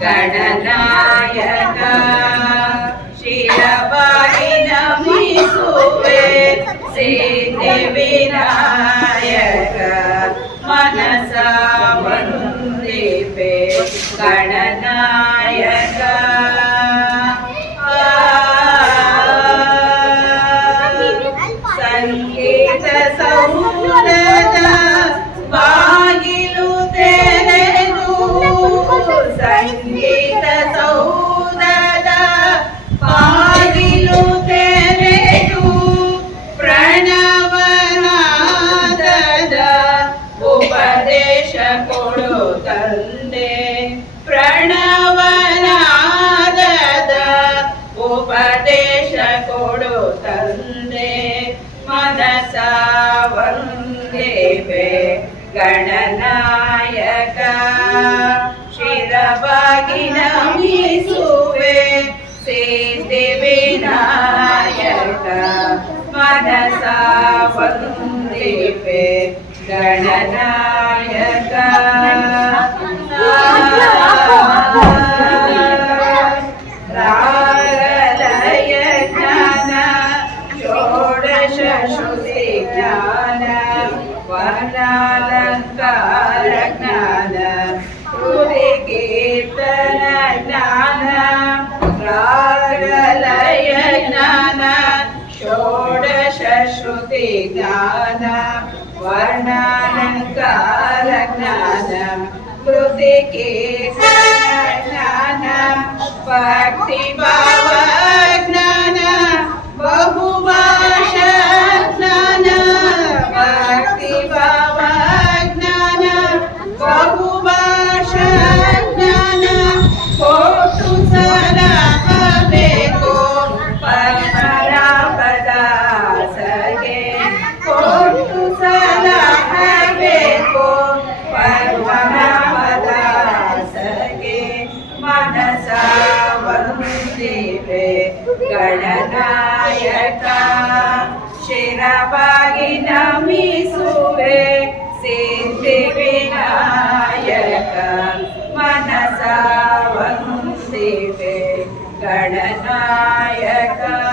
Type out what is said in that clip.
ಗಣನಾಯಕ ಶಿರವಾಗಿ ನಮಿಸುವೆ ಸಿದ್ಧಿ ವಿನಾಯಕ ಮನಸ ವಂದಿಪೆ ಗಣನಾಯಕ ಸಂಗೀತ ಉಪದೇಶ ಕೊಡು ತಂದೆ. ಪ್ರಣವನಾದದ ಉಪದೇಶ ಕೊಡು ತಂದೆ. ಗಣನಾಯಕ ಮನಸ ವಂದೇವೆ ಗಣನಾಯಕ ರಾಗಲಯ ಜ್ಞಾನ ಷೋಡಶ ಶ್ರುತಿ ಜ್ಞಾನ ವರ್ಣಾಲಂಕಾರ ಜ್ಞಾನ ಜ್ಞಾನ ವರ್ಣಾಲಂಕಾರ ಜ್ಞಾನ ಹೃದಿ ಕೀರ್ತನ ಜ್ಞಾನ ಭಕ್ತಿ शिवे गणनायका। शेरा भगिनमि सिद्धिविनायक मनसा वं सिवे गणनायका।